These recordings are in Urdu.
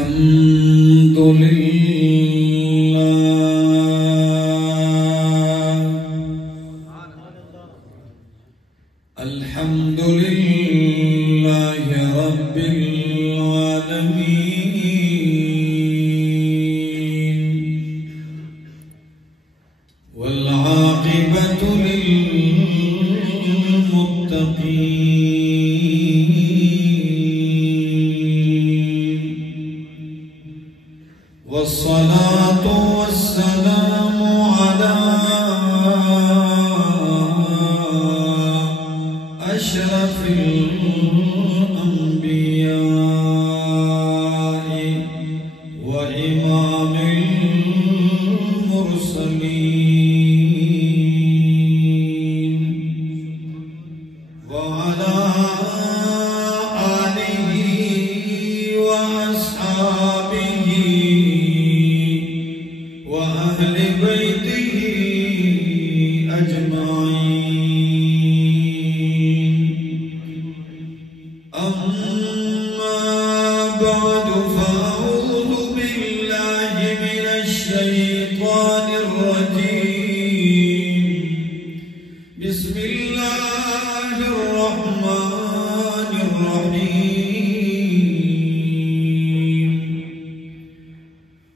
الحمد لله الحمد لله رب العالمين والعاقبة للمتقين والصلاة والسلام على أشرف الأنبياء وإمام المرسلين وعلى آله وأصحابه وأهل بيته أجمعين أما بعد فأعوذ بالله من الشيطان الرجيم بسم الله الرحمن الرحيم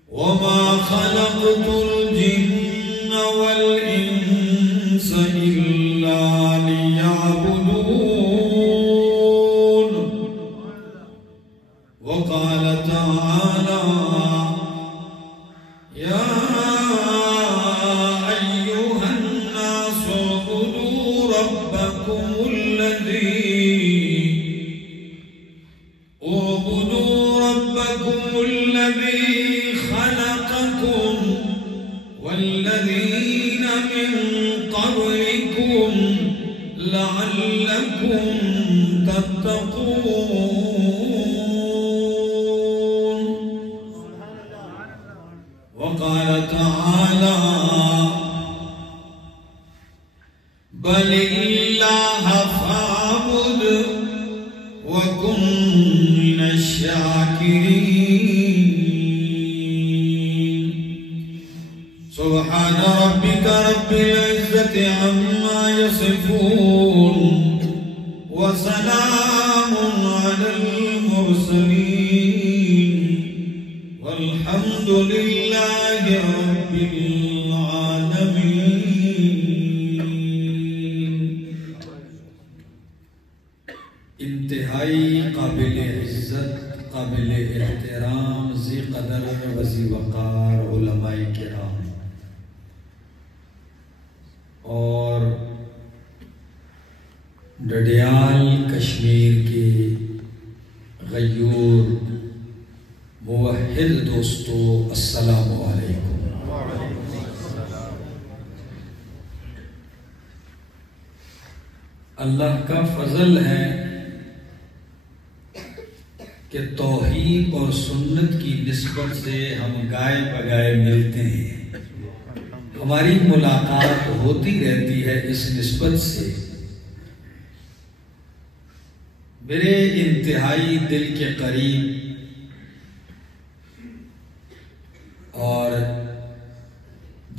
وما خلقت الجن والإنس إلا ليعبدون وقال تعالى يا أيها الناس اعبدوا ربكم الذي خلقكم والذين من قبلكم لعلكم تتقون وقال تعالى بل الله فاعبد وكن من الشاكرين سبحان ربك رب العزة عما يصفون وسلام على المرسلين والحمد لله رب العالمين انتہائی قابل عزت قابل احترام ذی قدر وذی وقار علماء کرام اور ڈڈیال کشمیر کے غیور موحد دوستو السلام علیکم۔ اللہ کا فضل ہے کہ توحید اور سنت کی نسبت سے ہم گائے بگائے ملتے ہیں، ہماری ملاقات ہوتی رہتی ہے اس نسبت سے۔ میرے انتہائی دل کے قریب اور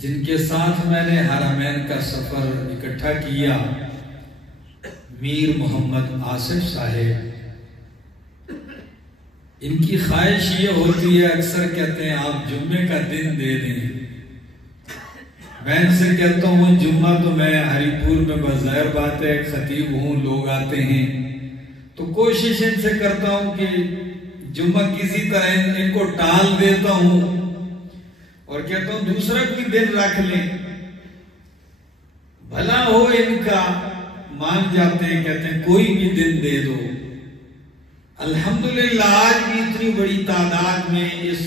جن کے ساتھ میں نے حرمین کا سفر اکٹھا کیا، میر محمد آصف صاحب، ان کی خواہش یہ ہوتی ہے، اکثر کہتے ہیں آپ جمعے کا دن دے دیں۔ میں ان سے کہتا ہوں جمعہ تو میں ہری پور میں بظاہر بات ہے خطیب ہوں، لوگ آتے ہیں تو کوشش ان سے کرتا ہوں کہ جمعہ کسی طرح ان کو ٹال دیتا ہوں اور کہتا ہوں دوسرا بھی دن رکھ لیں، بھلا ہو ان کا۔ مان جاتے ہیں، کہتے ہیں کوئی بھی دن دے دو۔ الحمدللہ آج بھی اتنی بڑی تعداد میں اس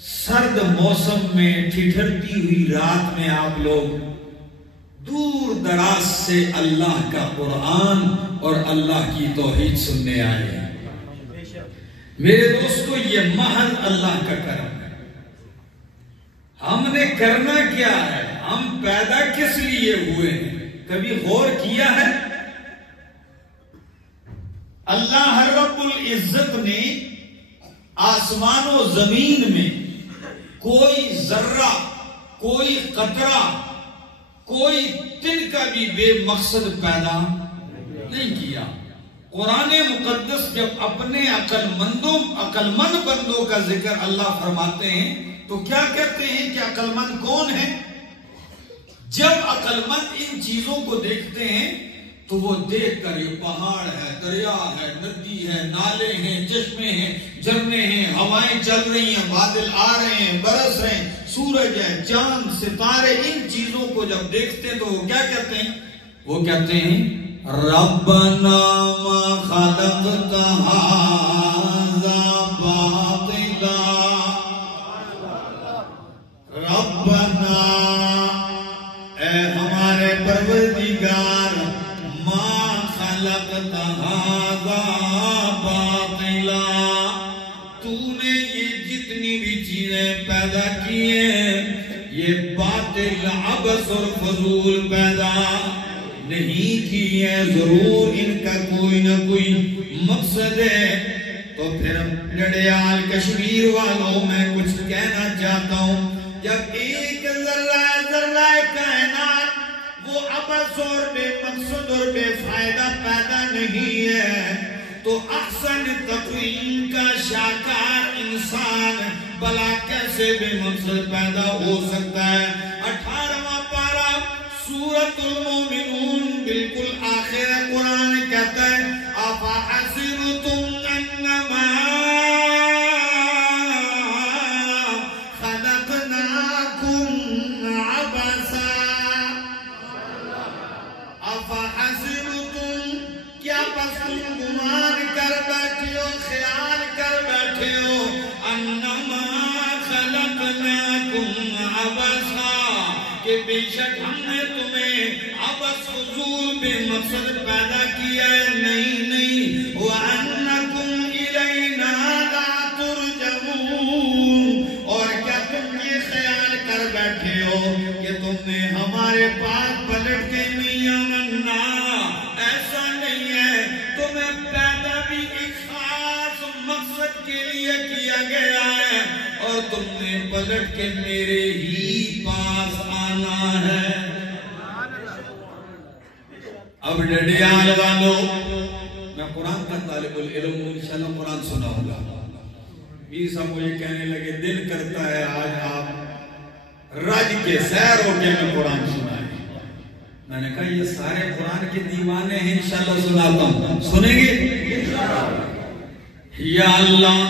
سرد موسم میں ٹھٹھرتی ہوئی رات میں آپ لوگ دور دراز سے اللہ کا قرآن اور اللہ کی توحید سننے آئے ہیں۔ میرے دوستو یہ محض اللہ کا کرم ہے۔ ہم نے کرنا کیا ہے؟ ہم پیدا کس لیے ہوئے ہیں؟ کبھی غور کیا ہے؟ اللہ رب العزت نے آسمان و زمین میں کوئی ذرہ، کوئی قطرہ، کوئی تن کا بھی بے مقصد پیدا نہیں کیا۔ قرآن مقدس جب اپنے عقل مند بندوں کا ذکر اللہ فرماتے ہیں تو کیا کہتے ہیں کہ عقل مند کون ہے؟ جب عقل مند ان چیزوں کو دیکھتے ہیں تو وہ دیکھ کر یہ پہاڑ ہے، دریا ہے، ندی ہے، نالے ہیں، چشمے ہیں، جھرنے ہیں، ہوائیں چل رہی ہیں، بادل آ رہے ہیں، برس رہے ہیں، سورج ہے، چاند، ستارے، ان چیزوں کو جب دیکھتے ہیں تو وہ کیا کہتے ہیں؟ وہ کہتے ہیں ربنا ما خلقت هذا باطلا، ربنا اے ہمارے پروردگار، ما خلقت هذا باطلا، تو نے یہ جتنی بھی چیزیں پیدا کی ہیں یہ باطل، عبث اور فضول پیدا نہیں کی ہے، ضرور ان کا کوئی نہ کوئی مقصد ہے۔ تو پھر ڈڈیال کشمیر والوں میں کچھ کہنا چاہتا ہوں، جب ایک ذرہ کائنات وہ عبث اور بے مقصد اور بے فائدہ پیدا نہیں ہے تو احسن تقویم کا شاکار انسان بلا کیسے بے مقصد پیدا ہو سکتا ہے؟ 18واں پارہ سورۃ المومنون بالکل آخر قرآن کہتا ہے افحسبتم انما خلقناکم عبثا، افحسبتم کیا بس تم گمان کر بیٹھے ہو، خیال کر بیٹھے ہو، انما خلقناکم عبثا کہ بے شک ہم نے تمہیں عبث فضول بے مقصد پیدا کیا ہے؟ نہیں نہیں، وَأَنَّكُمْ إِلَيْنَا لَا تُرْجَعُونَ، اور کیا تم یہ خیال کر بیٹھے ہو کہ تم نے ہمارے پاس پلٹ کے میاں مننا؟ ایسا نہیں ہے، تمہیں پیدا بھی ایک خاص مقصد کے لیے کیا گیا ہے اور تم نے پلٹ کے میرے ہی پاس آنا ہے۔ اب ڈڈیال والوں، میں قرآن کا طالب العلم ہوں، انشاءاللہ قرآن سناؤں گا۔ میر صاحب مجھے کہنے لگے دل کرتا ہے آج آپ رج کے سیر ہو کے میں قرآن سنائیں۔ میں نے کہا یہ سارے قرآن کے دیوانے ہیں، انشاءاللہ سناتا ہوں، سنیں گے؟ یا اللہ،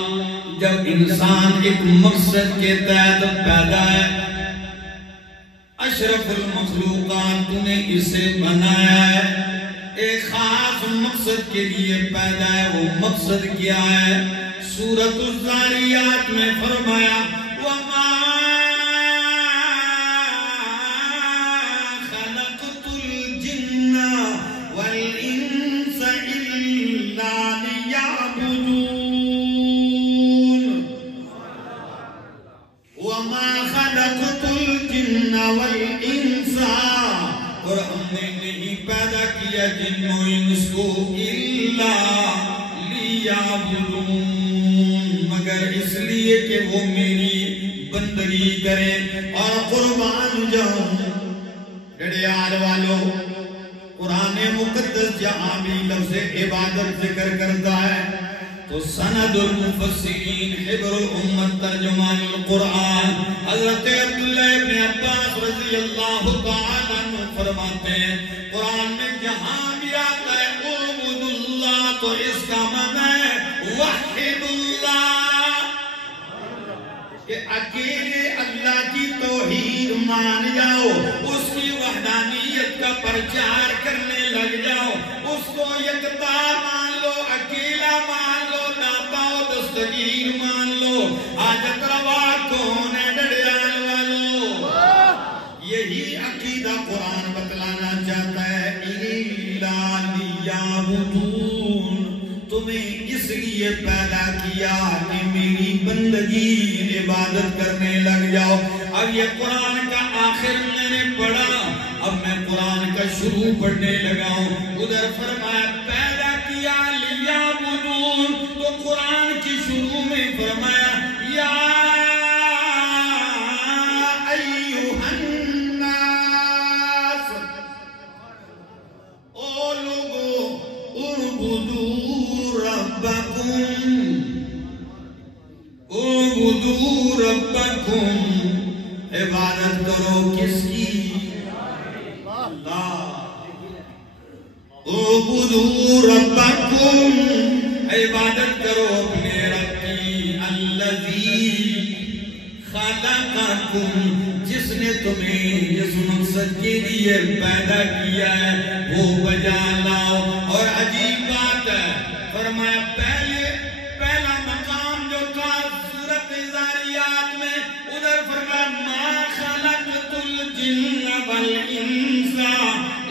جب انسان ایک مقصد کے تحت پیدا ہے، اشرف المخلوقات نے اسے بنایا ہے، ایک خاص مقصد کے لیے پیدا ہے، وہ مقصد کیا ہے؟ سورۃ الذاریات میں فرمایا وَمَا خَلَقْتُ الْجِنَّ وَالْإِنسَ إِلَّا لِيَعْبُدُونَ، وَمَا خَلَقْتُ الْجِنَّ وَالْإِنسَ، اور ہم نے نہیں پیدا کیا جن و انس کو الا لیعبدون، مگر اس لیے کہ وہ میری بندگی کریں اور قربان جاؤں۔ ڈڈیال والوں، قرآن مقدس جہاں بھی لفظ عبادت ذکر کرتا ہے تو سند المفسرین حبر الامت ترجمان القرآن حضرت عبداللہ ابن عباس رضی اللہ تعالیٰ عنہ فرماتے ہیں قرآن میں جہاں بھی آتا ہے اعبد اللہ تو اس کا معنی ہے وحد اللہ، کہ اکیلے اللہ کی توحید مان جاؤ، اس کی وحدانیت کا پرچار کرنے لگ جاؤ، اس کو یکتا مان لو، اکیلا مان لو، داتا و دستگیر مان لو، حاجت روا کون ہے ڈڈیال والو۔ یہی عقیدہ قرآن بتلانا چاہتا ہے اِلَّا لِيَعْبُدُونَ، تمہیں اس لیے پیدا کیا کہ میری بندگی عبادت کرنے لگ جاؤ۔ اب یہ قرآن کا آخر میں نے پڑھا، اب میں قرآن کا شروع پڑھنے لگا ہوں۔ ادھر فرمایا پیدا کیا لیعبدون، تو قرآن کی شروع میں فرمایا اعبدوا ربکم، عبادت کرو کس کی؟ اللہ. اعبدوا ربکم، عبادت کرو اپنے رب کی، الذی خلقکم، جس نے تمہیں اس مقصد کے لیے پیدا کیا ہے وہ بجا لاؤ. اور عجیب بات ہے، فرمایا پہلا مقام جو تھا سورۃ ذاریات میں، ادھر فرمایا ما خلقت الجن والانس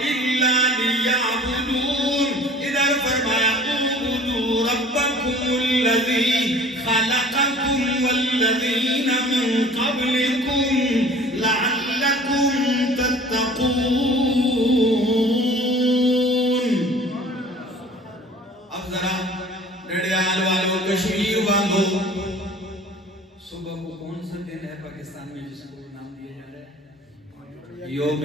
الا لیعبدون، ادھر فرمایا اعبدوا ربکم الذی خلقکم والذین من قبلکم لعلکم تتقون. اب ذرا ڈڈیال والوں، کشمیر والوں، صبح کو کون سا دن ہے پاکستان میں جس کو نام دیا جا رہا ہے؟ یوم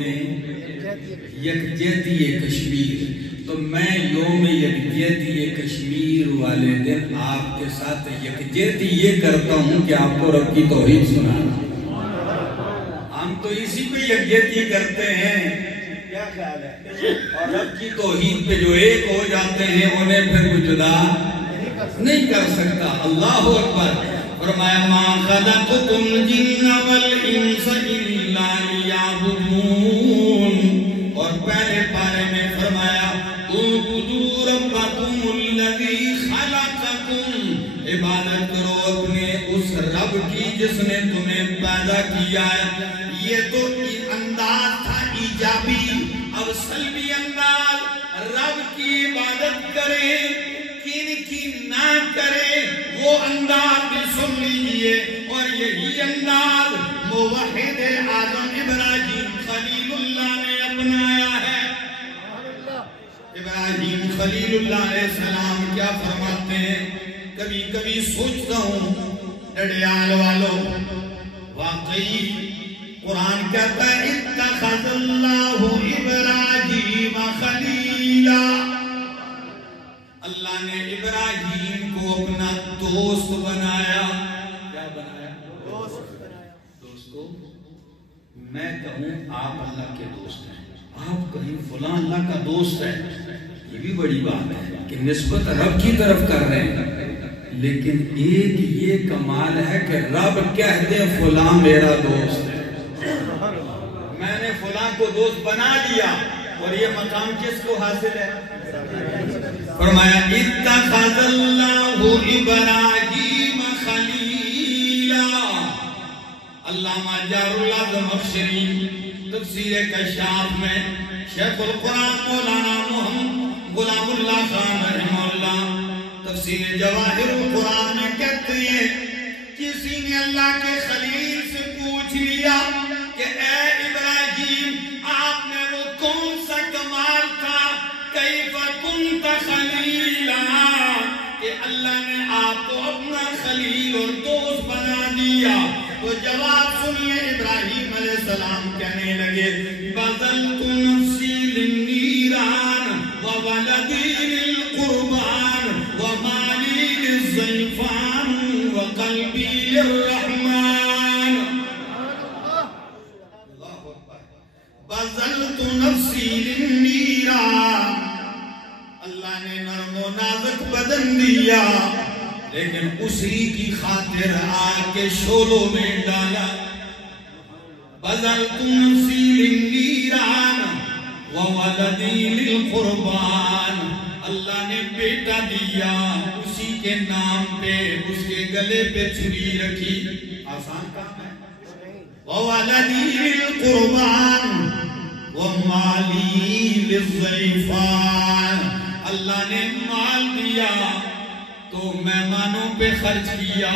یکجہتی کشمیر. تو میں یوم یکجہتی کشمیر والے دن آپ کے ساتھ یکجہتی یہ کرتا ہوں کہ آپ کو رب کی توحید سنانا. ہم تو اسی پہ یکجہتی کرتے ہیں، کیا خیال ہے؟ اور رب کی توحید پہ جو ایک ہو جاتے ہیں انہیں پھر وہ جدا نہیں کر سکتا. اللہ اکبر. فرمایا ما خلقت الجن والانس الا لیعبدون. اور پہلے پارے میں فرمایا اعبدوا ربکم الذی خلقکم، عبادت کرو اپنے اس رب کی جس نے تمہیں پیدا کیا ہے. یہ تو انداز تھا ایجابی. اب سلبی انداز، رب کی عبادت کرے کن کی نہ کرے، وہ انداز بھی سن لیجئے. اور یہی انداز موحد اعظم ابراہیم خلیل اللہ نے اپنایا ہے. ابراہیم خلیل اللہ علیہ السلام کیا فرماتے ہیں؟ کبھی کبھی سوچتا ہوں ڈڈیال والوں، واقعی قرآن کہتا ہے اتخذ اللہ ابراہیم خلیلا، اللہ نے ابراہیم کو اپنا دوست بنایا. کیا بنایا؟ دوست بنایا. دوستو، میں کہوں آپ اللہ کے دوست ہیں، آپ کہیں فلاں اللہ کا دوست ہے، یہ بھی بڑی بات ہے کہ نسبت رب کی طرف کر رہے ہیں. لیکن ایک یہ کمال ہے کہ رب کہہ دے فلاں میرا دوست ہے. میں نے فلاں کو دوست بنا لیا. اور یہ مقام کس کو حاصل ہے؟ فرمایا اتخذ اللہ ابراہیم خلیلا. علامہ جار اللہ زمخشری تفسیر کشاف میں شیخ القرآن مولانا محمد غلام اللہ خان رحمہ اللہ تفسیر جواہر القرآن میں کہتے ہیں کسی نے اللہ کے خلیل سے پوچھ لیا کہ اے ابراہیم، آپ میں وہ کون سا کمال تھا، کیف کنت خلیلا، کہ اللہ نے آپ کو اپنا خلیل اور دوست بنا دیا. تو جواب سنیے، ابراہیم علیہ السلام کہنے لگے بذلت نفسی للنیران وولدی للقربان ومالی للضیفان وقلبی للرحمن. بذلت نفسی للنیران، اللہ نے نرم و نازک بدن دیا لیکن اسی کی خاطر آگ کے شولوں میں ڈالا. بذلت نفسی للنیران وولدی للقربان، اللہ نے بیٹا دیا اسی کے نام پہ، اس کے گلے پہ چھری رکھی. آسان کام ہے. وولدی للقربان ومالی للضیفان، اللہ نے مال دیا تو مہمانوں پہ خرچ کیا.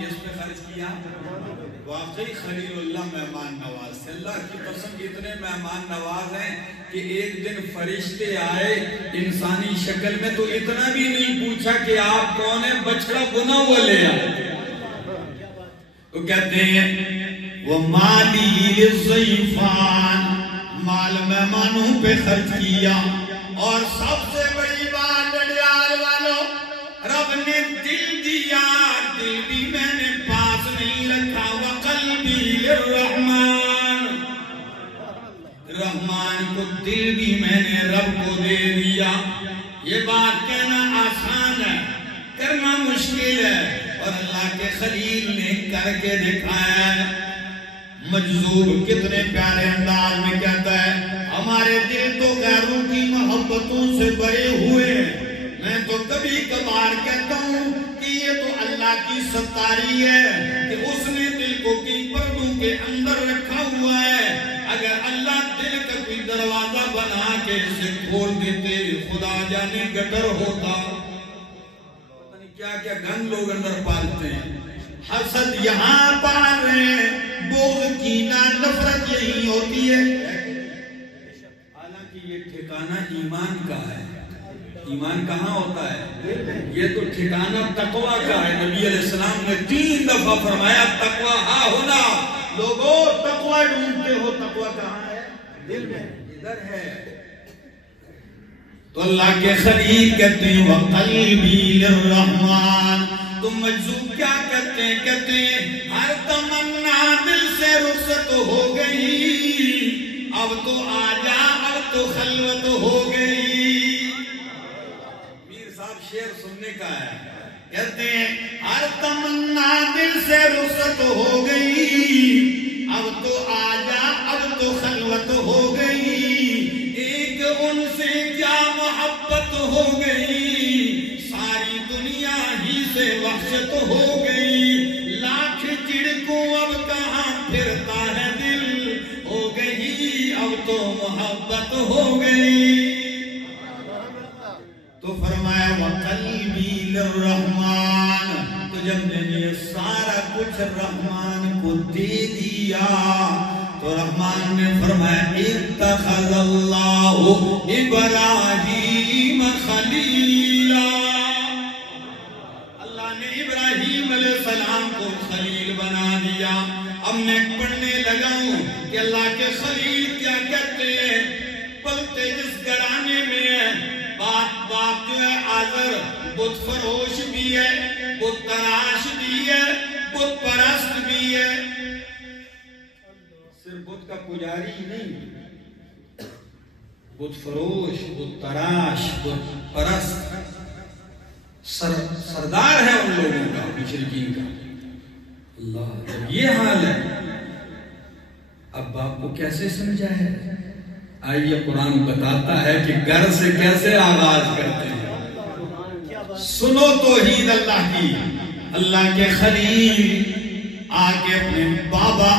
کس پہ خرچ کیا؟ واقعی خلیل اللہ مہمان نواز تھے. اللہ کی قسم اتنے مہمان نواز ہیں کہ ایک دن فرشتے آئے انسانی شکل میں تو اتنا بھی نہیں پوچھا کہ آپ کون ہیں، بچڑا بنا ہوا لے آئے. تو کہتے ہیں وہ مالی للضیفان، مال مہمانوں پہ خرچ کیا. اور سب سے بڑی بات ڈڈیال والوں، رب کو دل بھی میں نے رب کو دے دیا. یہ بات کہنا آسان ہے، کرنا مشکل ہے، اور اللہ کے خلیل نے کر کے دکھایا ہے. مجذوب کتنے پیارے انداز میں کہتا ہے ہمارے دل تو غیروں کی محبتوں سے بھرے ہوئے ہیں. میں تو کبھی کبھار کہتا ہوں کہ یہ تو اللہ کی ستاری ہے کہ اس نے دل کو کئی پردوں کے اندر رکھا ہوا ہے. اگر اللہ دل کا کوئی دروازہ بنا کے اسے کھول دیتے خدا جانے گٹر ہوتا. پتہ نہیں کیا کیا گند لوگ اندر پالتے ہیں. حسد یہاں پال رہے ہیں، بغض کینہ نفرت یہی ہوتی ہے. حالانکہ یہ ٹھکانہ ایمان کا ہے. ایمان کہاں ہوتا ہے؟ یہ تو ٹھکانہ تقوی کا ہے. نبی علیہ السلام نے 3 دفعہ فرمایا تقوی ہاں ہونا. لوگوں تقوی ڈھونڈتے ہو، تقوی کہاں ہے؟ دل میں، ادھر ہے. تو اللہ کے خلیل کہتے ہیں وَقَلْبِي لِلرَّحْمَانِ. تم مجذوب کیا کہتے ہیں؟ کہتے ہیں ہر تمنا دل سے رخصت ہو گئی، اب تو آجا، اب تو خلوت ہو گئی. میر صاحب شعر سننے کا ہے. کہتے ہیں ہر تمنا دل سے رخصت ہو گئی، اب تو آجا، اب تو خلوت ہو گئی. ایک ان سے کیا محبت ہو گئی، ساری دنیا ہی سے وحشت ہو گئی. لاکھ چڑکوں اب کہاں پھرتا ہے دل، ہو گئی اب تو محبت ہو گئی. تو فرمایا وَقَلْبِي لِلرَّحْمَانِ. تو جب نے یہ سارا کچھ رحمان کو دے دیا تو رحمان نے فرمایا اتخذ اللہ ابراہیم خلیلا. اللہ نے ابراہیم علیہ السلام کو خلیل بنا دیا. اب میں پڑھنے لگا ہوں کہ اللہ کے خلیل کیا کہتے ہیں. پلتے جس گھرانے میں ہے، باپ جو ہے آزر بت فروش بھی ہے، بت تراش بھی ہے، بت پرست بھی ہے. صرف بت کا پجاری ہی نہیں، بت فروش، بت تراش، بت پرست سردار ہے ان لوگوں کا، مشرکین کا. اللہ، یہ حال ہے. اب باپ کو کیسے سمجھا ہے؟ آئیے قرآن بتاتا ہے کہ گھر سے کیسے آغاز کرتے ہیں. سنو توحید اللہ کی. اللہ کے خلیل آکے اپنے بابا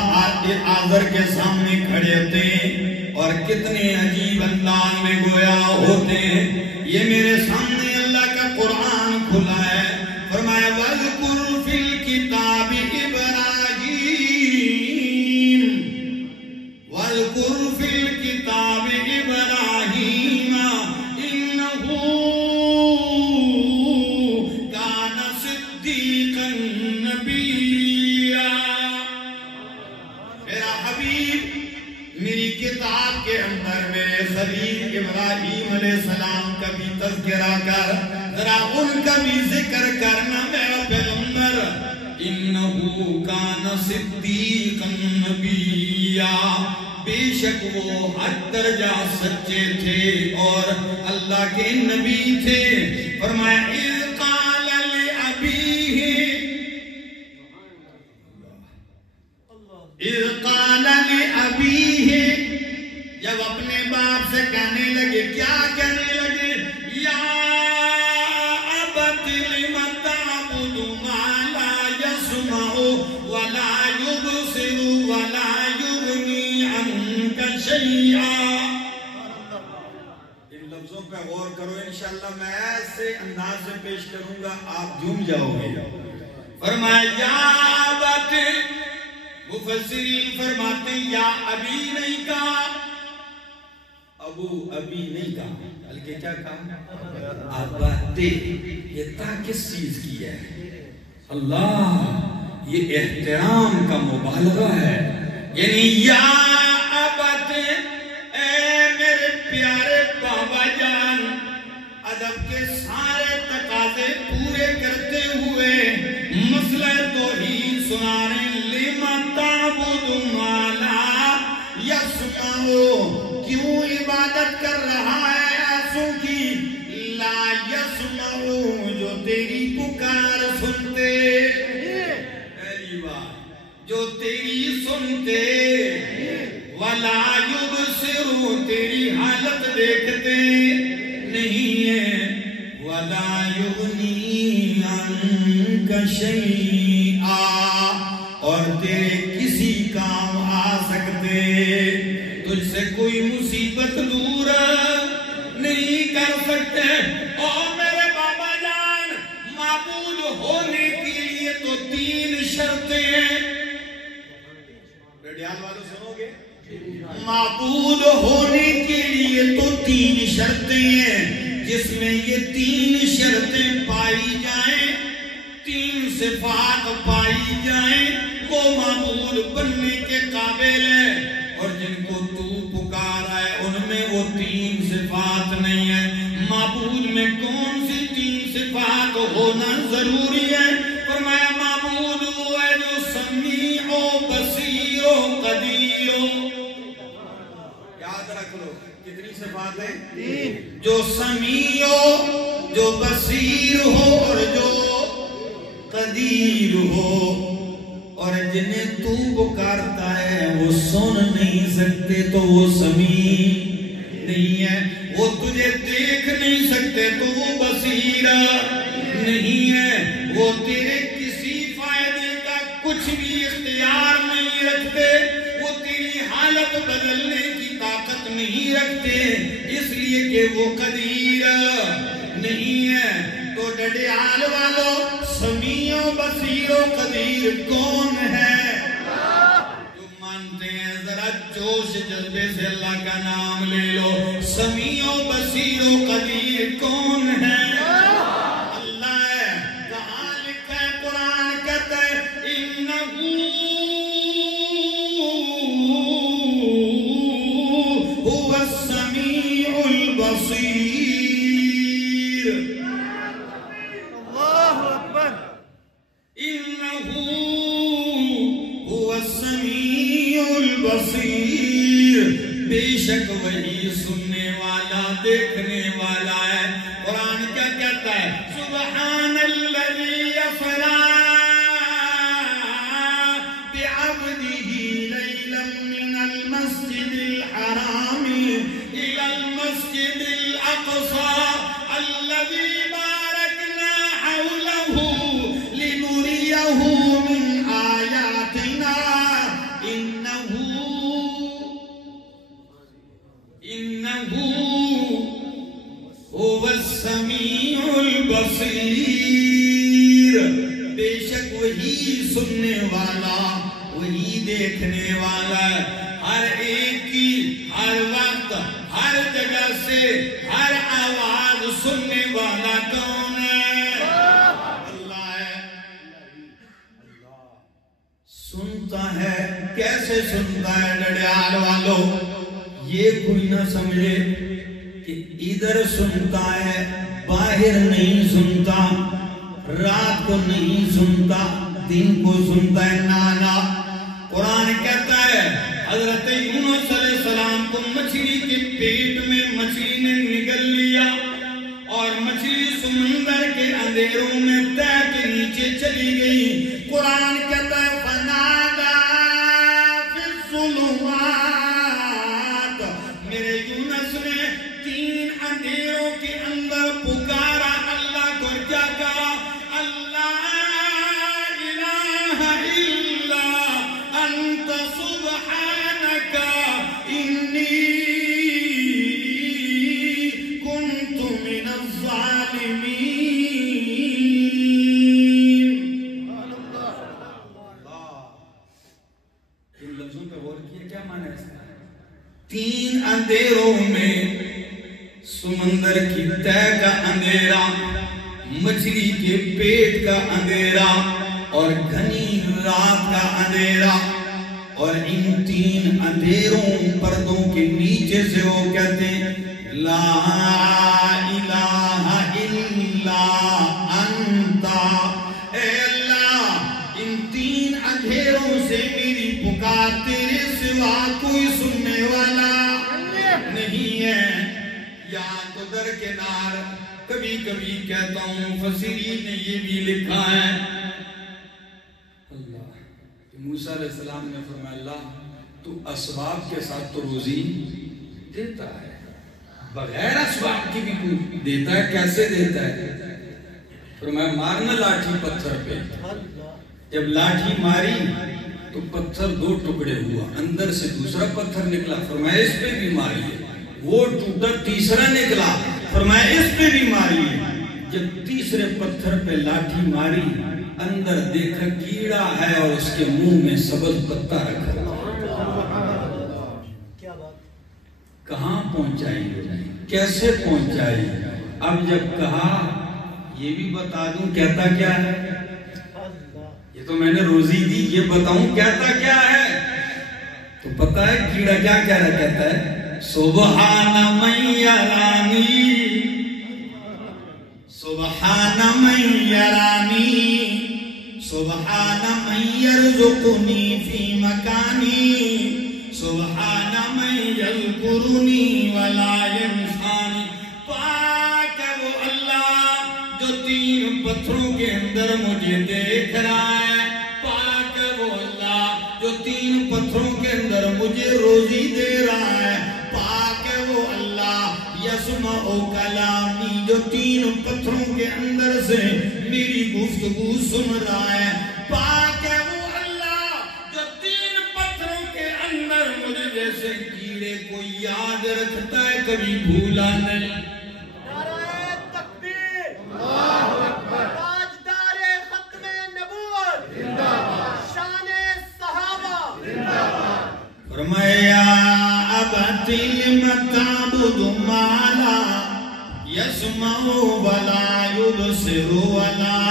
آزر کے سامنے کھڑے ہوتے ہیں اور کتنے عجیب انداز میں گویا ہوتے ہیں. یہ میرے سامنے اللہ کا قرآن کھلا ہے. فرمایا وَاذْكُرْ فِي الْكِتَابِ إِبْرَاهِيمَ وَاذْكُرْ فِي الْكِتَابِ إِبْرَاهِيمَ إِنَّهُ كَانَ صِدِّيقًا نَبِيًّا. میرا حبیب میری کتاب کے اندر میرے خلیل ابراہیم علیہ السلام کا بھی تذکرہ کر، ذرا ان کا بھی ذکر کرنا میرا پیغمبر. انہو کان صدیقا نبیّا، بے شک وہ حد درجہ سچے تھے اور اللہ کے نبی تھے. فرمایا اذ قال لأبیہ، اذ قال لأبیہ، جب اپنے باپ سے کہنے لگے، کیا کہنے لگے؟ یا ابت لم تعبد ما لا يسمع ولا يبصر ولا يغني عنك شيئا. ان لفظوں پہ غور کرو، انشاءاللہ میں ایسے انداز سے پیش کروں گا آپ جھوم جاؤ گے. فرمایا یا ابت، مفسرین فرماتے ہیں یا ابی نہیں کہا، ابو ابی نہیں کہا، بلکہ کیا کہا؟ اباتے. یہ تا کس چیز کی ہے؟ اللہ، یہ احترام کا مبالغہ ہے. یعنی یا ابت، اے میرے پیارے بابا جان، ادب کے سارے تقاضے پورے کرتے ہوئے مسئلہ توحید سنا رہے. لِمَ تَعْبُدُ مَا لَا يَسْمَعُ، کیوں عبادت کر رہا ہے آنسوں کی، لا یسمعو جو تیری پکار سنتے، پہلی بات جو تیری سنتے، ولا یبصرو تیری حالت دیکھتے نہیں ہے، ولا یغنی عنک شیئا اور تیرے کسی کام آ سکتے، تجھ سے کوئی مصیبت دور نہیں کر سکتے۔ اور میرے بابا جان، معبود ہونے کے لیے تو 3 شرطیں ہیں، ریڈیال والوں سنو گے، معبود ہونے کے لیے تو 3 شرطیں ہیں، جس میں یہ 3 شرطیں پائی جائیں، 3 صفات پائی جائیں، وہ معبود بننے کے قابل ہے۔ اور جن کو تو پکارا ہے ان میں وہ 3 صفات نہیں ہے۔ معبود میں کون سی 3 صفات ہونا ضروری ہے؟ فرمایا معبود وہ ہے جو سمیع و بصیر و قدیر ہو۔ یاد رکھ لو کتنی صفات ہیں؟ 3۔ جو سمیع ہو، جو بصیر ہو اور جو قدیر ہو۔ اور جنہیں تو پکارتا ہے وہ سن نہیں سکتے تو وہ سمیع نہیں ہے، وہ تجھے دیکھ نہیں سکتے تو وہ بصیر نہیں ہے، وہ تیرے کسی فائدے کا کچھ بھی اختیار نہیں رکھتے، وہ تیری حالت بدلنے کی طاقت نہیں رکھتے، اس لیے کہ وہ قدیر نہیں ہے۔ تو ڈڈیال والو، سمیع و بصیر و قدیر کون ہے؟ جو مانتے ہیں ذرا جوش جذبے سے اللہ کا نام لے لو۔ سمیع و بصیر و قدیر کون ہے؟ اللہ ہے۔ کہاں لکھا ہے؟ قرآن کہتا ہے انہو هو السمیع البصیر۔ بے شک وہی سننے والا دیکھنے والا ہے۔ قرآن کیا کہتا ہے؟ سبحان الذی اسری بعبدہ لیلا من المسجد الحرام الى المسجد الاقصى الذی بارکنا حولہ لنریہ من آیاتنا انہو هو السمیع البصیر۔ بے شک وہی سننے والا، وہی دیکھنے والا ہے، ہر ایک کی ہر وقت ہر جگہ سے ہر آواز سننے والا کون ہے؟ اللہ ہے۔ سنتا ہے، کیسے سنتا ہے ڈڈیال والو؟ یہ کوئی نہ سمجھے کہ ادھر سنتا ہے باہر نہیں سنتا، رات کو نہیں سنتا دن کو سنتا ہے، نانا۔ قرآن کہتا ہے حضرت یونس علیہ السلام کو مچھلی کے پیٹ میں مچھلی نے نگل لیا اور مچھلی سمندر کے اندھیروں میں تہ کے نیچے چلی گئی۔ قرآن کہتا ہے فنادا فی الظلمات، میرے یونس نے 3 اندھیروں کے اندر پکارا اللہ کو، کیا کہا؟ اللہ الہ الا انت سبحانک انی کنت من الظالمین۔ ان لفظوں پہ غور کیا، کیا معنی ہے اس کا؟ 3 اندھیروں میں، سمندر کی تہ کا اندھیرا، مچھلی کے پیٹ کا اندھیرا اور گھنی رات کا اندھیرا، اور ان 3 اندھیروں پردوں کے نیچے سے وہ کہتے ہیں لا الہ الا انتا، اے اللہ ان 3 اندھیروں سے میری پکار تیرے سوا کوئی سننے والا نہیں ہے۔ درکنار کبھی کبھی کہتا ہوں مفسرین نے یہ بھی لکھا ہے اللہ موسیٰ علیہ السلام نے فرمایا اللہ تو اسباب کے ساتھ تو روزی دیتا ہے بغیر اسباب کی بھی دیتا ہے کیسے دیتا ہے فرمایا مارنا لاٹھی پتھر پہ جب لاٹھی ماری تو پتھر 2 ٹکڑے ہوا اندر سے دوسرا پتھر نکلا فرمایا اس پہ بھی ماری وہ ٹوٹا تیسرا نکلا فرمایا اس پہ بھی ماری جب تیسرے پتھر پہ لاٹھی ماری اندر دیکھا کیڑا ہے اور اس کے منہ میں سبز پتا رکھا کہاں پہنچائی کیسے پہنچائی اب جب کہا یہ بھی بتا دوں کہتا کیا ہے یہ تو میں نے روزی دی یہ بتاؤں کہتا کیا ہے تو پتہ ہے کیڑا کیا کہہ رہا کہتا ہے سبحان من یرانی سبحان من یرانی سبحان من یرزقنی فی مکانی سبحان من یذکرنی ولا ینسانی پاک ہے وہ اللہ جو 3 پتھروں کے اندر مجھے دیکھ رہا ہے پاک ہے وہ اللہ جو 3 پتھروں کے اندر مجھے روزی دے رہا ہے پاک ہے وہ اللہ یسمع کلامی جو 3 پتھروں کے اندر سے میری گفتگو سن رہا ہے پاک ہے وہ اللہ جو 3 پتھروں کے اندر مجھے جیسے کیڑے کو یاد رکھتا ہے کبھی بھولا نہیں نعرہ تکبیر اللہ اکبر تاجدار ختم نبوت زندہ باد شان صحابہ زندہ باد فرمایا ابتی لم تعبد ما لا يسمع ولا يبصر ولا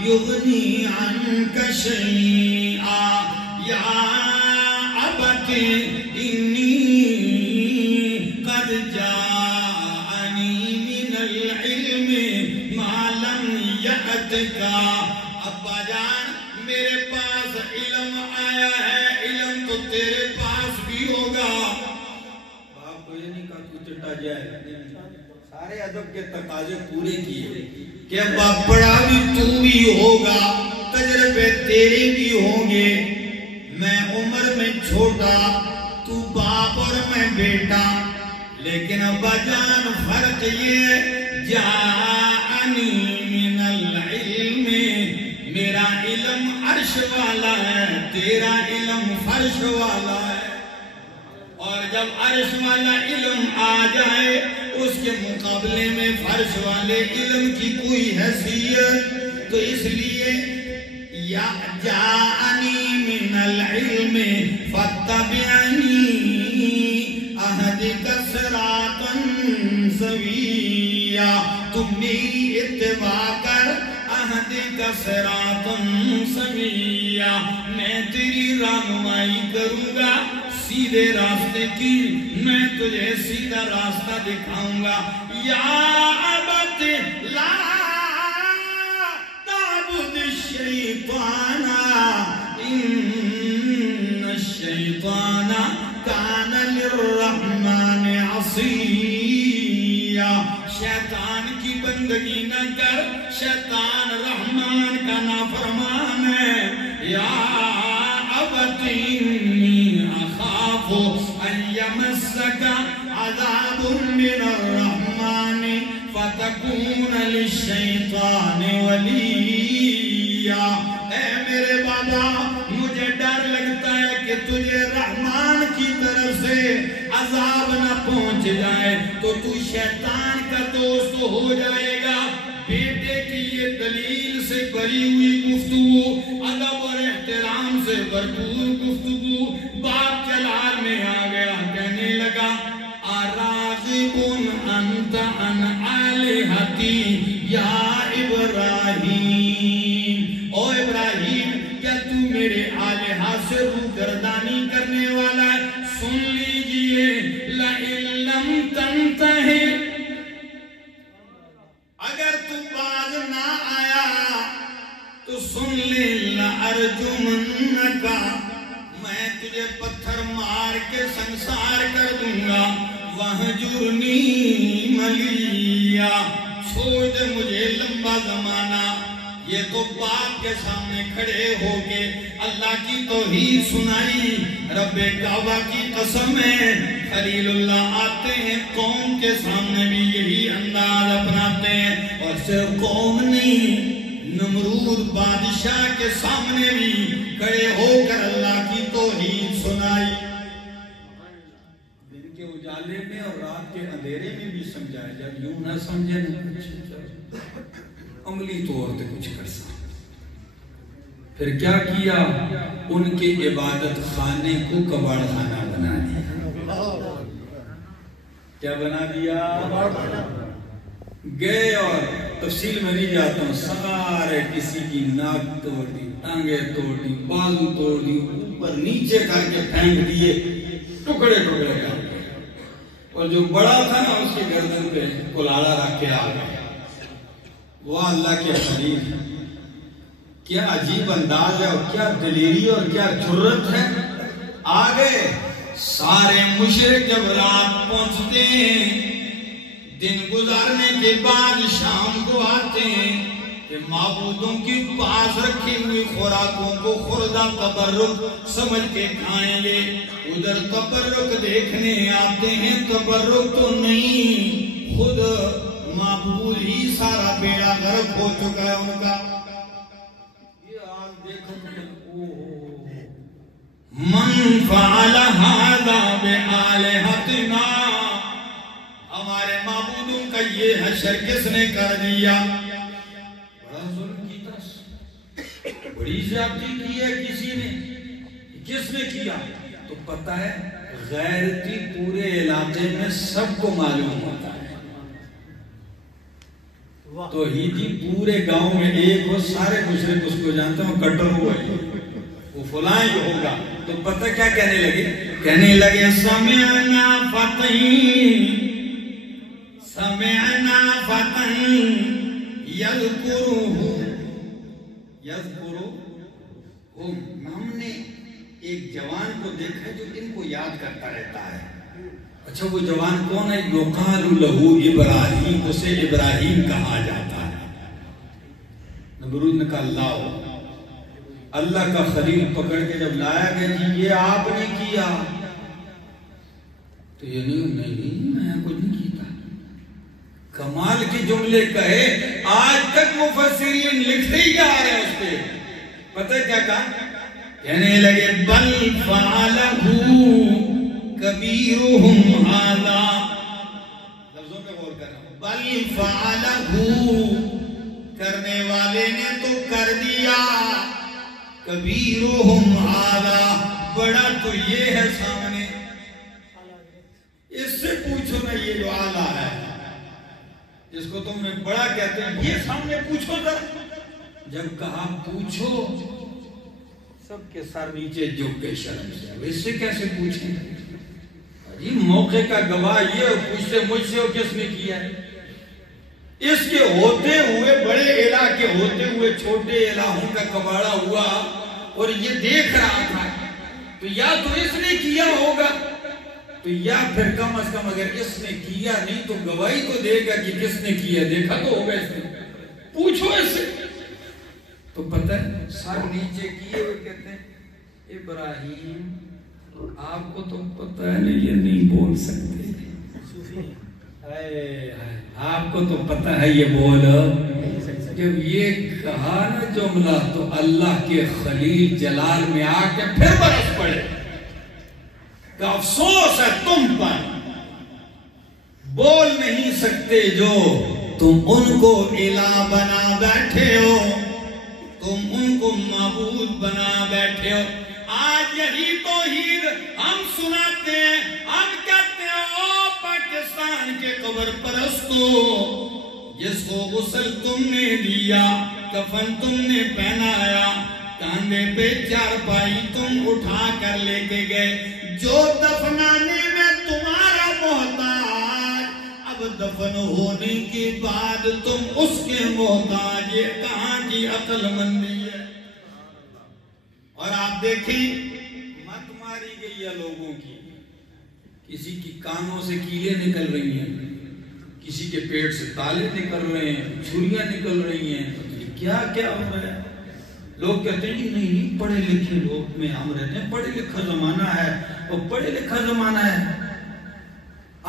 يغني عنك شيئا يا ابتی انی قد جاءنی من العلم ما لم یأتک ابا جان میرے پاس علم آیا ہے علم تو تیرے پاس بھی ہوگا باپ کو یہ نہیں کہا تو چٹا جائے سارے ادب کے تقاضے پورے کیے کہ باپ پڑھا بھی تو بھی ہوگا تجربے تیرے بھی ہوں گے میں عمر میں چھوٹا تو باپ اور میں بیٹا لیکن ابا جان فرق یہ جاءنی من العلم میرا علم عرش والا ہے تیرا علم فرش والا ہے اور جب عرش والا علم آ جائے اس کے مقابلے میں فرش والے علم کی کوئی حیثیت تو اس لیے یا جاءنی من العلم فاتبعنی اہدک صراطا سویا تم میری اتباع کر اہدک صراطا سویا میں تیری رہنمائی کروں گا سیدھے راستے کی میں تجھے سیدھا راستہ دکھاؤں گا یا ابت لا تعبد الشیطان ان الشیطان کان للرحمن عصیا شیطان کی بندگی نہ کر شیطان رحمان کا نافرمان ہے یا ابت انی اخاف ان یمسک عذاب من الرحمن فتکون للشیطان ولیا اے میرے بابا مجھے ڈر لگتا ہے کہ تجھے رحمان کی طرف سے عذاب نہ پہنچ جائے تو تو شیطان کا دوست ہو جائے گا بیٹے کی یہ دلیل سے بری ہوئی گفتگو ادب اور احترام سے بھرپور گفتگو باپ جلال میں آ گیا کہنے لگا اراغب انت عن آلہتی یا ابراہیم او ابراہیم کیا تو میرے آلہہ سے روگردانی کرنے والا ہے سن لیجئے لئن لم تنتہی اگر تو باز نہ آیا تو سن لے لأرجمنکا میں تجھے پتھر مار کے سنسار کر دوں گا وَهْجُرْنِي مَلِيًّا، چھوڑ دے مجھے لمبا زمانہ۔ یہ تو باپ کے سامنے کھڑے ہو کے اللہ کی توحید سنائی، رب کعبہ کی قسم ہے۔ خلیل اللہ آتے ہیں قوم کے سامنے بھی یہی انداز اپناتے ہیں، اور صرف قوم نہیں، نمرود بادشاہ کے سامنے بھی کھڑے ہو کر اللہ کی توحید سنائی۔ دن کے اجالے میں اور رات کے اندھیرے میں بھی سمجھایا، جب یوں نہ سمجھے عملی طور پہ کچھ کر سکتے۔ پھر کیا کیا؟ ان کے عبادت خانے کو کباڑ خانہ بنا دیا۔ کیا بنا دیا؟ گئے، اور تفصیل میں نہیں جاتا ہوں، سارے کسی کی ناک توڑ دی، ٹانگیں توڑ دی، بازو توڑ دی، اوپر نیچے کر کے پھینک دیے، ٹکڑے ٹکڑے کر کے، اور جو بڑا تھا نا اس کی گردن پہ کلاڑا رکھ کے آ گیا۔ وہ اللہ کے خلیل، کیا عجیب انداز ہے، اور کیا دلیری اور کیا جرت ہے۔ آگے سارے مشرک جب رات پہنچتے ہیں، دن گزارنے کے بعد شام کو آتے ہیں کہ معبودوں کے پاس رکھی ہوئی خوراکوں کو خوردہ تبرک سمجھ کے کھائیں گے۔ ادھر تبرک دیکھنے آتے ہیں، تبرک تو نہیں، خود معبود ہی سارا بیڑا غرق ہو چکا ہے ان کا۔ یہ آج دیکھو، من فعل هذا بآلہتنا، ہمارے معبودوں کا یہ حشر کس نے کر دیا؟ بڑا ظلم کیا، بڑی زیادتی کی ہے کسی نے، کس نے کیا؟ تو پتہ ہے غیرتی پورے علاقے میں سب کو معلوم ہوتا ہے، توحیدی پورے گاؤں میں ایک ہو، سارے مشرک اس کو جانتے ہیں، وہ کٹر ہوا ہے، وہ فلاں ہی ہوگا۔ تو پتہ کیا کہنے لگے؟ کہنے لگے سمعنا فتح، سمعنا فتح ہم نے ایک جوان کو دیکھا جو ان کو یاد کرتا رہتا ہے۔ اچھا وہ جوان کون ہے؟ یقال لہ ابراہیم، اسے ابراہیم کہا جاتا ہے۔ نمرود نے کہا لاؤ، اللہ کا خلیل پکڑ کے جب لایا گیا، جی یہ آپ نے کیا؟ تو یہ نہیں میں کچھ نہیں کیتا۔ کمال کے جملے کہے، آج تک مفسرین لکھتے ہی جا رہے ہیں اس پہ۔ پتہ کیا کہا؟ کہنے لگے بل فعلہ کبیرہم ھذا، لفظوں پہ غور کرنا، بل فعلہ، کرنے والے نے تو کر دیا، کبیرہم ھذا، بڑا تو یہ ہے سامنے، اس سے پوچھو نا یہ جو آلہ ہے جس کو تم نے بڑا کہتے ہیں، یہ سامنے پوچھو ذرا۔ جب کہا پوچھو، سب کے سر نیچے جھک کے شرم سے، اس سے کیسے پوچھیں؟ یہ موقع کا گواہ یہ، اور پوچھتے مجھ سے کس نے کیا ہے؟ اس کے ہوتے ہوئے بڑے الہ کے ہوتے ہوئے چھوٹے الہوں کا کباڑا ہوا، اور یہ دیکھ رہا تھا، تو یا تو اس نے کیا ہوگا، تو یا پھر کم از کم اگر اس نے کیا نہیں تو گواہی تو دے گا کہ کس نے کیا، دیکھا تو ہوگا اس نے، پوچھو اس سے۔ تو پتہ ہے سر نیچے کیے ہوئے کہتے ہیں ابراہیم آپ کو تو پتہ ہے نا یہ نہیں بول سکتے، آپ کو تو پتہ ہے یہ بول، جب یہ کہا نا جملہ تو اللہ کے خلیل جلال میں آ کے پھر برس پڑے کہ افسوس ہے تم پر، بول نہیں سکتے جو تم ان کو الہ بنا بیٹھے ہو، تم ان کو معبود بنا بیٹھے ہو۔ آج یہی توحید ہم سناتے ہیں، ہم کہتے ہیں او پاکستان کے قبر پرستو، جس کو غسل تم نے دیا، کفن تم نے پہنایا، کاندھے پہ چارپائی تم اٹھا کر لے کے گئے، جو دفنانے میں تمہارا محتاج، اب دفن ہونے کے بعد تم اس کے محتاج، یہ کہاں کی عقل مندی ہے؟ اور آپ دیکھیں مت ماری گئی ہے لوگوں کی کسی کی کانوں سے کیلیں نکل رہی ہیں، کسی کے پیٹ سے تالے نکل رہے ہیں، چھریاں نکل رہی ہیں، کیا کیا ہو رہا ہے۔ لوگ کہتے ہیں کہ نہیں پڑھے لکھے لوگ میں ہم رہتے ہیں، پڑھے لکھا زمانہ ہے، اور پڑھے لکھا زمانہ ہے،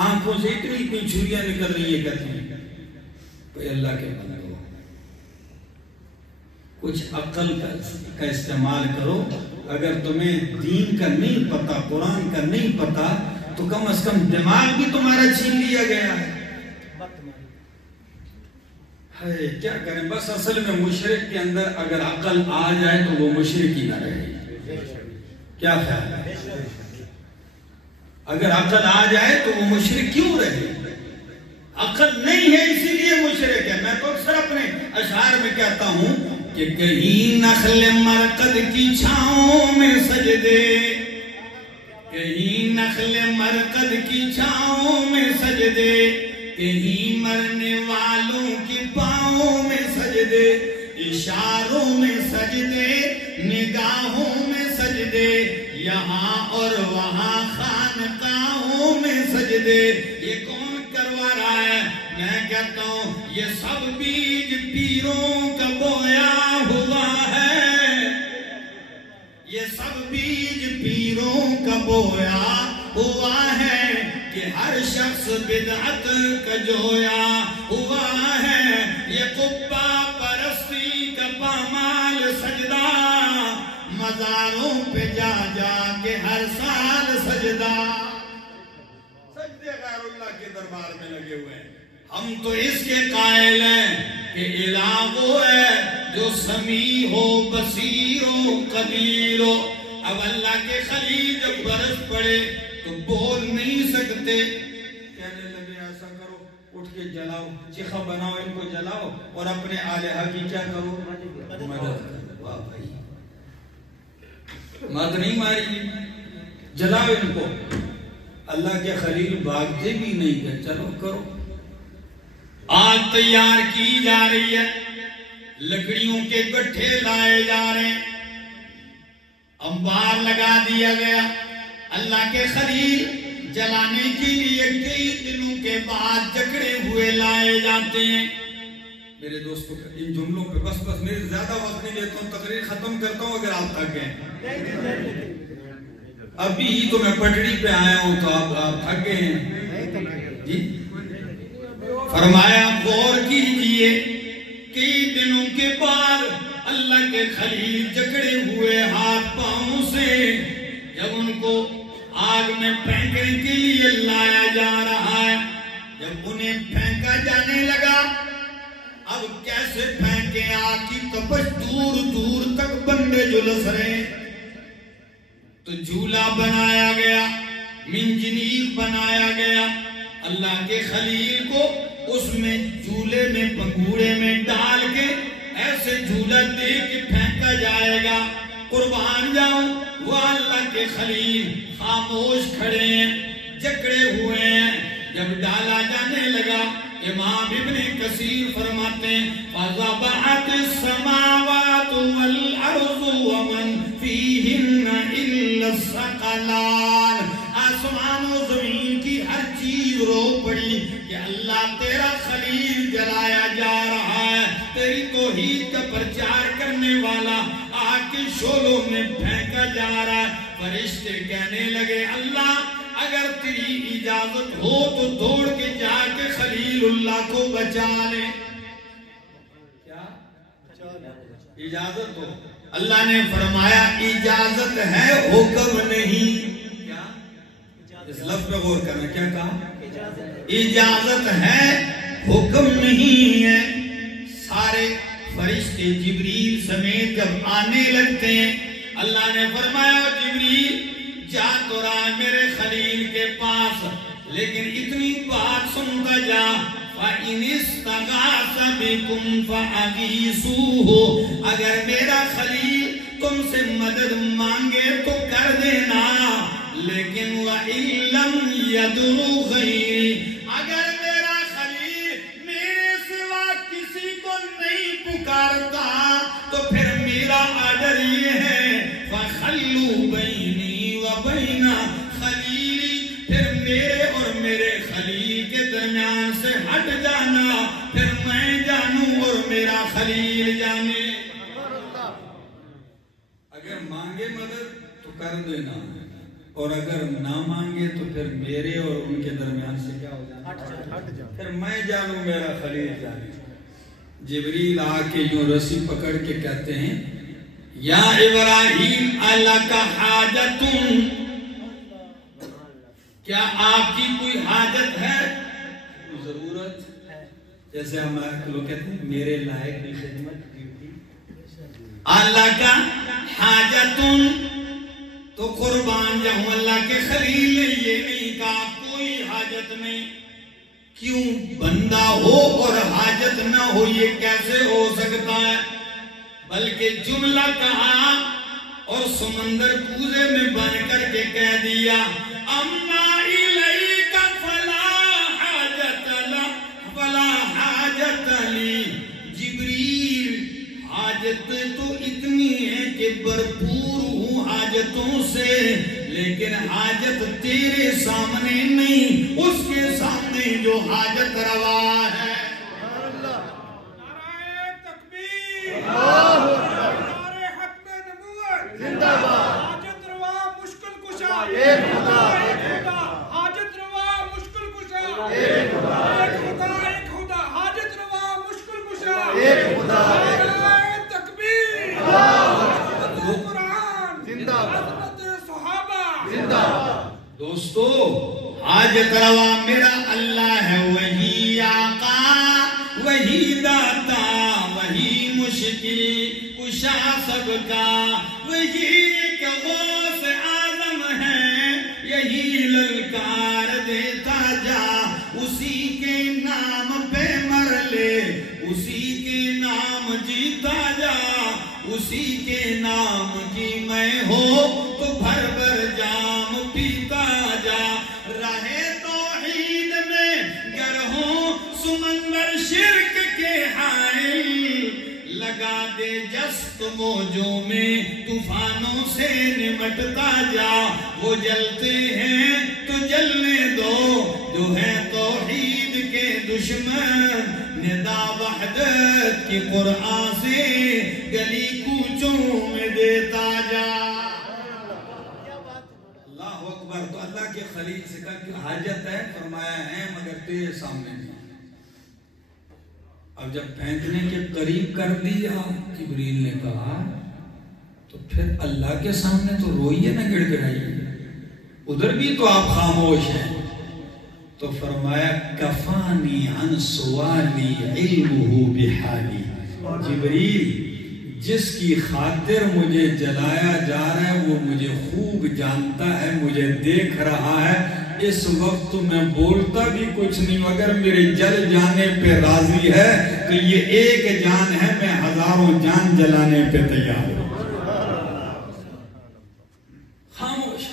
آنکھوں سے اتنی چھریاں نکل رہی ہیں، کہتے ہیں بھئی اللہ کے بندو کچھ عقل کا استعمال کرو۔ اگر تمہیں دین کا نہیں پتا، قرآن کا نہیں پتا، تو کم از کم دماغ بھی تمہارا چھین لیا گیا ہے۔ کیا کریں، بس اصل میں مشرک کے اندر اگر عقل آ جائے تو وہ مشرک ہی نہ رہے۔ کیا خیال ہے؟ اگر عقل آ جائے تو وہ مشرک کیوں رہے؟ عقل نہیں ہے اسی لیے مشرک ہے۔ میں تو اکثر اپنے اشعار میں کہتا ہوں کہ کہیں نخل مرقد کی چھاؤں میں سجدے، کہیں نخل مرقد کی چھاؤں میں سجدے، کہیں مرنے والوں کی پاؤں میں سجدے، اشاروں میں سجدے، نگاہوں میں سجدے، یہاں اور وہاں خانقاہوں میں سجدے۔ یہ کون کروا رہا ہے؟ میں کہتا ہوں یہ سب بیج پیروں کا بویا ہوا ہے، یہ سب بیج پیروں کا بویا ہوا ہے، کہ ہر شخص بدعت کا جویا ہوا ہے۔ یہ قبہ پرستی کا پامال سجدہ، مزاروں پہ جا جا کے ہر سال سجدہ، سجدے غیر اللہ کے دربار میں لگے ہوئے ہیں۔ ہم تو اس کے قائل ہیں کہ الہ وہ ہے جو سمیع ہو، بصیر ہو، قدیر ہو۔ اب اللہ کے خلیل جب برس پڑے تو بول نہیں سکتے، کہنے لگے ایسا کرو، اٹھ کے جلاؤ، چیخا بناؤ، ان کو جلاؤ، اور اپنے آلہہ کی کیا کرو؟ مدد کرو۔ واہ بھائی، مات نہیں ماری، جلاؤ ان کو۔ اللہ کے خلیل بھاگتے بھی نہیں کہ چلو کرو۔ آگ تیار کی جا رہی ہے، لکڑیوں کے گٹھے لائے جا رہے ہیں، انبار لگا دیا گیا۔ اللہ کے خلیل جلانے کے لیے کئی دنوں کے بعد جکڑے ہوئے لائے جاتے ہیں۔ میرے دوستوں ان جملوں پہ بس میرے زیادہ وقت نہیں لیتا ہوں، تقریر ختم کرتا ہوں اگر آپ تھک گئے۔ ابھی تو میں پٹڑی پہ آیا ہوں تو آپ تھک گئے ہیں جی۔ فرمایا غور کیجئے، کئی دنوں کے بعد اللہ کے خلیل جکڑے ہوئے ہاتھ پاؤں سے جب ان کو آگ میں پھینکنے کے لیے لایا جا رہا ہے، جب انہیں پھینکا جانے لگا، اب کیسے پھینکے؟ آگ کی تپش دور دور تک بندے جلس رہے، تو جھولا بنایا گیا، منجنیق بنایا گیا، اللہ کے خلیل کو اس میں جھولے میں پنگوڑے میں ڈال کے ایسے جھولا دے کے پھینکا جائے گا۔ قربان جاؤں، وہ اللہ کے خلیل خاموش کھڑے ہیں، جکڑے ہوئے ہیں۔ جب ڈالا جانے لگا، امام ابن کثیر فرماتے ہیں فَضَبَعَتِ السَّمَاوَاتُ وَالْأَرْضُ وَمَنْ فِيهِنَّ إِلَّا الثَّقَلَانِ، آسمان و زمین کی ہر چیز رو پڑی کہ اللہ تیرا خلیل جلایا جا رہا ہے، تیری توحید کا پرچار کرنے والا آگ کے شعلوں میں پھینکا جا رہا ہے۔ فرشتے کہنے لگے اللہ اگر تیری اجازت ہو تو دوڑ کے جا کے خلیل اللہ کو بچا لے۔ کیا اجازت ہو؟ اللہ نے فرمایا اجازت ہے، حکم نہیں۔ کیا؟ اس لفظ پہ غور کرنا، کیا کہا؟ اجازت ہے، حکم نہیں ہے۔ سارے فرشتے جبریل سمیت جب آنے لگتے ہیں، اللہ نے فرمایا جبریل جا تو رہا ہے میرے خلیل کے پاس، لیکن اتنی بات سنتا جا فَإِنِ اسْتَغَاثَ بِكُمْ فَأَغِيثُوهُ، اگر میرا خلیل تم سے مدد مانگے تو کر دینا، لیکن وَإِن لَمْ يَدْعُ غَيْرِي، اگر میرا خلیل میرے سوا کسی کو نہیں پکارتا تو پھر میرا آرڈر یہ ہے فَخَلُّوا بَيْنِي وَبَيْنَ خَلِيلِي، پھر میرا خلیل جانے. اگر مانگے مدد تو کر دینا، اور اگر نہ مانگے تو پھر میرے اور ان کے درمیان سے کیا ہو جانا، پھر میں جانوں میرا خلیل جانے. جبریل آ کے یوں رسی پکڑ کے کہتے ہیں یا ابراہیم الک حاجت، کیا آپ کی کوئی حاجت ہے، کوئی ضرورت؟ جیسے ہمارے لوگ کہتے ہیں میرے لائق کی خدمت ڈیوٹی. اللہ کا حاجتن، تو قربان جاؤں اللہ کے خلیل نے یہ نہیں کہا کوئی حاجت نہیں. کیوں؟ بندہ ہو اور حاجت نہ ہو یہ کیسے ہو سکتا ہے؟ بلکہ جملہ کہا اور سمندر کوزے میں بن کر کے کہہ دیا اما الیک فلا حاجت لی. جبریل حاجت تو اتنی ہے کہ بھرپور ہوں حاجتوں سے، لیکن حاجت تیرے سامنے نہیں، اس کے سامنے جو حاجت روا ہے. نعرہ تکبیر، نعرہ ختم نبوت زندہ باد. حاجت روا مشکل کشا ایک خدا، ایک خدا. حاجت روا مشکل کشا ایک خدا، ایک خدا، ایک خدا. حاجت روا مشکل کشا ایک خدا. نعرہ تکبیر، حضرت قرآن زندہ باد، حضرت صحابہ زندہ باد. دوستو حاجت روا میرا اللہ ہے، وہی آقا، وہی داتا، وہی مشکل کشا سب کا، وہی ایک غوث اعظم ہے، یہی للکار دیتا جا. اسی کے نام پہ مر لے، اسی کے نام جیتا جا، اسی کے نام کی میں ہو تو بھر بھر جام پیتا جا. رہے توحید میں گر ہوں سمندر شرک کے حائل، لگا دے جست موجوں میں طوفانوں سے نمٹتا جا. وہ جلتے ہیں تو جلنے دو جو ہے توحید کے دشمن، ندا وحدت کی قرآن سے گلی کوچوں میں دیتا جا. اللہ اکبر. تو اللہ کے خلیل سے کہا کہ حاجت ہے، فرمایا ہے مگر تیرے سامنے نہیں. اب جب پھینکنے کے قریب کر دیا جبریل نے کہا تو پھر اللہ کے سامنے تو روئیے نہ گڑ گڑائیے، ادھر بھی تو آپ خاموش ہیں. تو فرمایا کفانی عن سوالی علمہ بحالی. جبریل جس کی خاطر مجھے جلایا جا رہا ہے وہ مجھے خوب جانتا ہے، مجھے دیکھ رہا ہے. اس وقت میں بولتا بھی کچھ نہیں، اگر میرے جل جانے پہ راضی ہے تو یہ ایک جان ہے، میں ہزاروں جان جلانے پہ تیار ہوں. خاموش.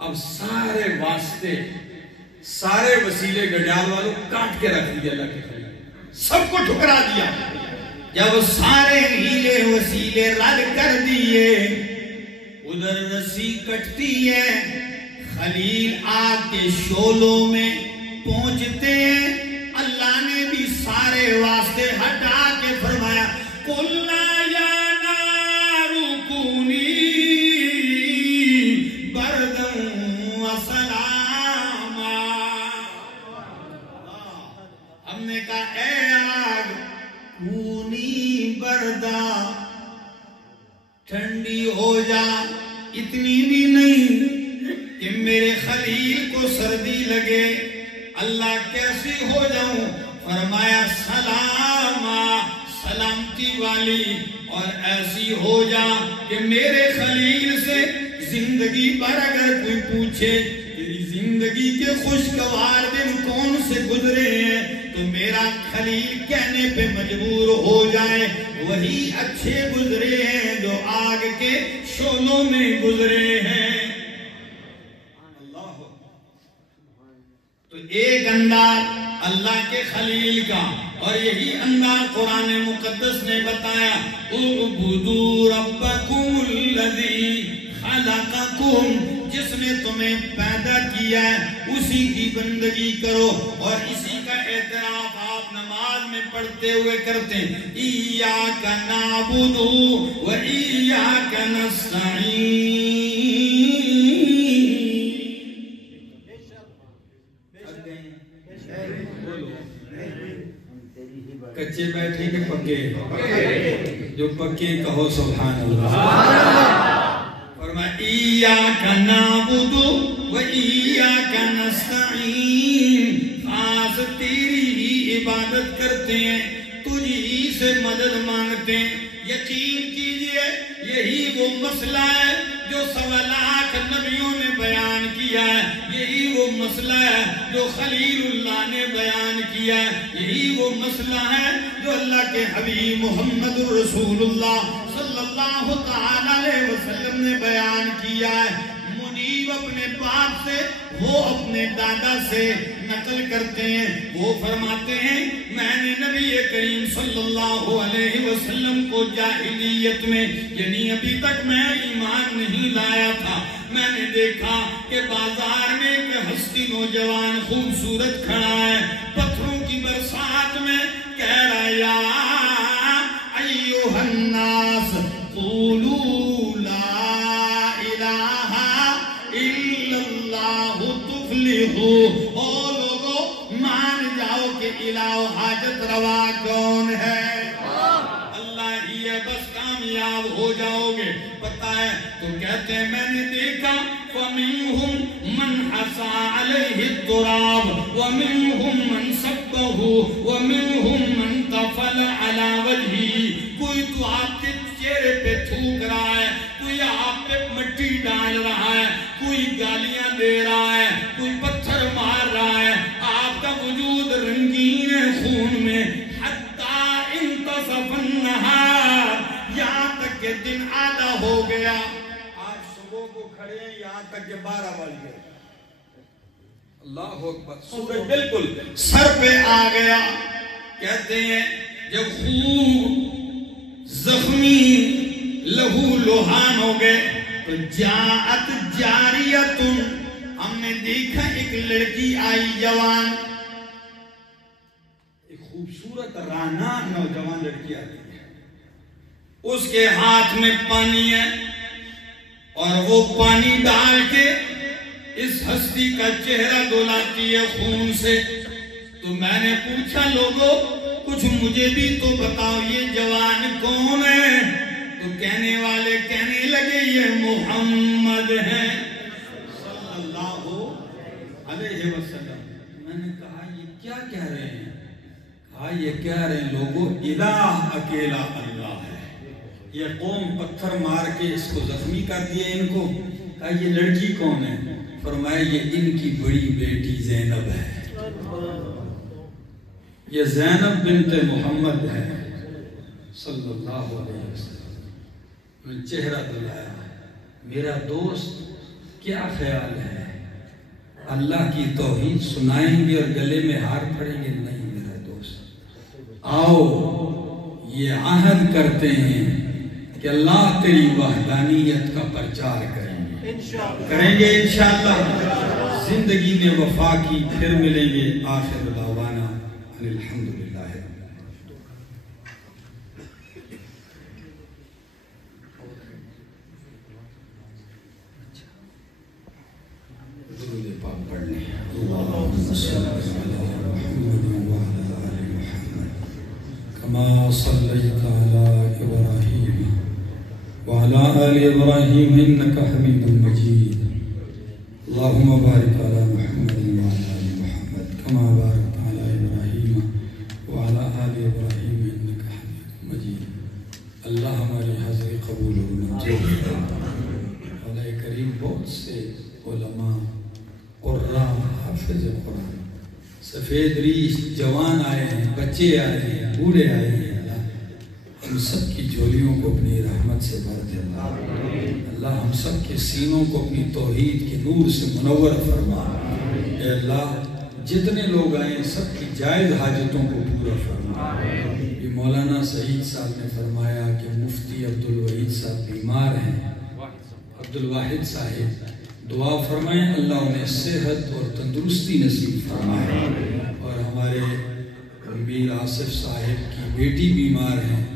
اب سارے واسطے، سارے وسیلے گڈیال والوں کاٹ کے رکھ دیا اللہ کے خلیل، سب کو ٹھکرا دیا. جب سارے ہیلے وسیلے رد کر دیے، ادھر رسی کٹتی ہے، خلیل آگ کے شولوں میں پہنچتے ہیں. اللہ نے بھی سارے واسطے ہٹا کے فرمایا قُلْنَا يَا نَارُ كُونِي بَرْدًا وَسَلَامًا. ہم نے کہا اے آگ کونی بردا، ٹھنڈی ہو جا، اتنی بھی نہیں کہ میرے خلیل کو سردی لگے. اللہ کیسی ہو جاؤں؟ فرمایا سلاما، سلامتی والی، اور ایسی ہو جا کہ میرے خلیل سے زندگی پر اگر کوئی پوچھے تیری زندگی کے خوشگوار دن کون سے گزرے ہیں تو میرا خلیل کہنے پہ مجبور ہو جائے وہی اچھے گزرے ہیں جو آگ کے شعلوں میں گزرے ہیں. اللہ. تو ایک انداز اللہ کے خلیل کا، اور یہی انداز قرآن مقدس نے بتایا اعبدوا ربکم الذی خلقکم، جس نے تمہیں پیدا کیا ہے اسی کی بندگی کرو. اور اسی کا اعتراف آپ میں پڑھتے ہوئے کرتے ہیں ایاک نعبد و ایاک نستعین. کچے بیٹھے کہ پکے؟ جو پکے کہو سبحان اللہ. فرمایا ایاک نعبد و ایاک نستعین، خاص تیری ہی عبادت کرتے ہیں، تجھی سے مدد مانگتے ہیں. یقین کیجئے یہی وہ مسئلہ ہے جو 1.25 لاکھ نبیوں نے بیان کیا ہے، یہی وہ مسئلہ ہے جو خلیل اللہ نے بیان کیا ہے، یہی وہ مسئلہ ہے جو اللہ کے حبیب محمد رسول اللہ صلی اللہ تعالی علیہ وسلم نے بیان کیا ہے. منیب اپنے باپ سے، وہ اپنے دادا سے نقل کرتے ہیں، وہ فرماتے ہیں میں نے نبی کریم صلی اللہ علیہ وسلم کو جاہلیت میں، یعنی ابھی تک میں ایمان نہیں لایا تھا، میں نے دیکھا کہ بازار میں ایک ہستی نوجوان خوبصورت کھڑا ہے، پتھروں کی برسات میں کہہ رہا یا ایوہ الناس قولوا لا الہ الا اللہ تفلحوا. او لوگو مان جاؤ کہ الہ و حاجت روا کون ہے؟ اللہ ہی ہے، بس کامیاب ہو جاؤ گے. پتہ ہے تو کہتے ہیں میں نے دیکھا وَمِنْهُمْ مَنْ حَسَى عَلَيْهِ التُّرَابِ وَمِنْهُمْ مَنْ سَبَّهُ وَمِنْهُمْ مَنْ تَفَلَ عَلَى وَجْهِهِ. کوئی تو آپ کے چہرے پہ تھوک رہا ہے، کوئی آپ پہ مٹی ڈال رہا ہے، کوئی گالیاں دے رہا ہے، کوئی پتھر مار رہا ہے. آپ کا وجود رنگین ہے خون میں. حَتَّى انتصف النہار، یہاں تک کہ دن آدھا ہو گیا. آج صبح کو کھڑے ہیں یہاں تک کہ 12 بج گئے. اللہ اکبر. سورج بالکل سر پہ آ گیا. کہتے ہیں جب خون زخمی لہو لوہان ہو گئے تو جاءت جاریتن، ہم نے دیکھا ایک لڑکی آئی جوان، ایک خوبصورت رانا نوجوان لڑکی آئی ہے، اس کے ہاتھ میں پانی ہے اور وہ پانی ڈال کے اس ہستی کا چہرہ دھلاتی ہے خون سے. تو میں نے پوچھا لوگو کچھ مجھے بھی تو بتاؤ یہ جوان کون ہے؟ تو کہنے والے کہنے لگے یہ محمد ہیں صلی اللہ علیہ وسلم. میں نے کہا یہ کیا کہہ رہے ہیں؟ کہا یہ کہہ رہے ہیں لوگو الہ اکیلا اللہ ہے. یہ قوم پتھر مار کے اس کو زخمی کر دیا ان کو. کہا یہ لڑکی کون ہے؟ فرمایا یہ ان کی بڑی بیٹی زینب ہے، یہ زینب بنت محمد ہے صلی اللہ علیہ وسلم. میں چہرہ دلایا. میرا دوست کیا خیال ہے اللہ کی توحید سنائیں گے اور گلے میں ہار پڑیں گے؟ نہیں میرا دوست، آؤ یہ عہد کرتے ہیں کہ اللہ تیری وحدانیت کا پرچار کریں گے انشاءاللہ. زندگی میں وفا کی. پھر ملیں گے. آخر دعوانا الحمدللہ. درود پاک پڑھنے. اللہم صلی علی محمد وعلی آل محمد کما صلیت علی ابراہیم وعلى آل إبراهيم إنك حميد مجيد. اللهم بارك على محمد وعلى آل محمد كما باركت على إبراهيم وعلى آل إبراهيم إنك حميد مجيد. اللہ ہماری حاضری قبول و منظور فرما. مولا کریم بہت سے علماء، قراء، حافظ قرآن، سفید ریش جوان آئے ہیں، بچے آئے ہیں، بوڑھے آئے ہیں. ہم سب کی جھولیوں کو اپنی رحمت سے بھر دے اللہ. ہم سب کے سینوں کو اپنی توحید کے نور سے منور فرما. اے اللہ جتنے لوگ آئے سب کی جائز حاجتوں کو پورا فرما. یہ مولانا سعید صاحب نے فرمایا کہ مفتی عبدالوحید صاحب بیمار ہیں. عبدالواحد صاحب دعا فرمائیں اللہ انہیں صحت اور تندرستی نصیب فرمائے. اور ہمارے میر آصف صاحب کی بیٹی بیمار ہیں،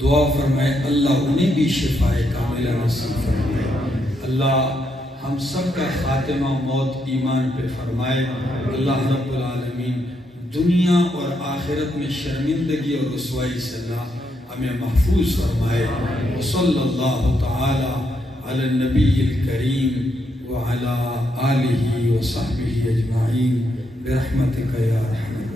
دعا فرمائے اللہ انہیں بھی شفاء کاملہ نصیب فرمائے۔ اللہ ہم سب کا خاتمہ موت ایمان پہ فرمائے۔ اللہ رب العالمین دنیا اور آخرت میں شرمندگی اور رسوائی سے اللہ ہمیں محفوظ فرمائے۔ وصلی اللہ تعالی علی النبی الکریم وعلی آلہ وصحبہ اجمعین برحمتک یا ارحم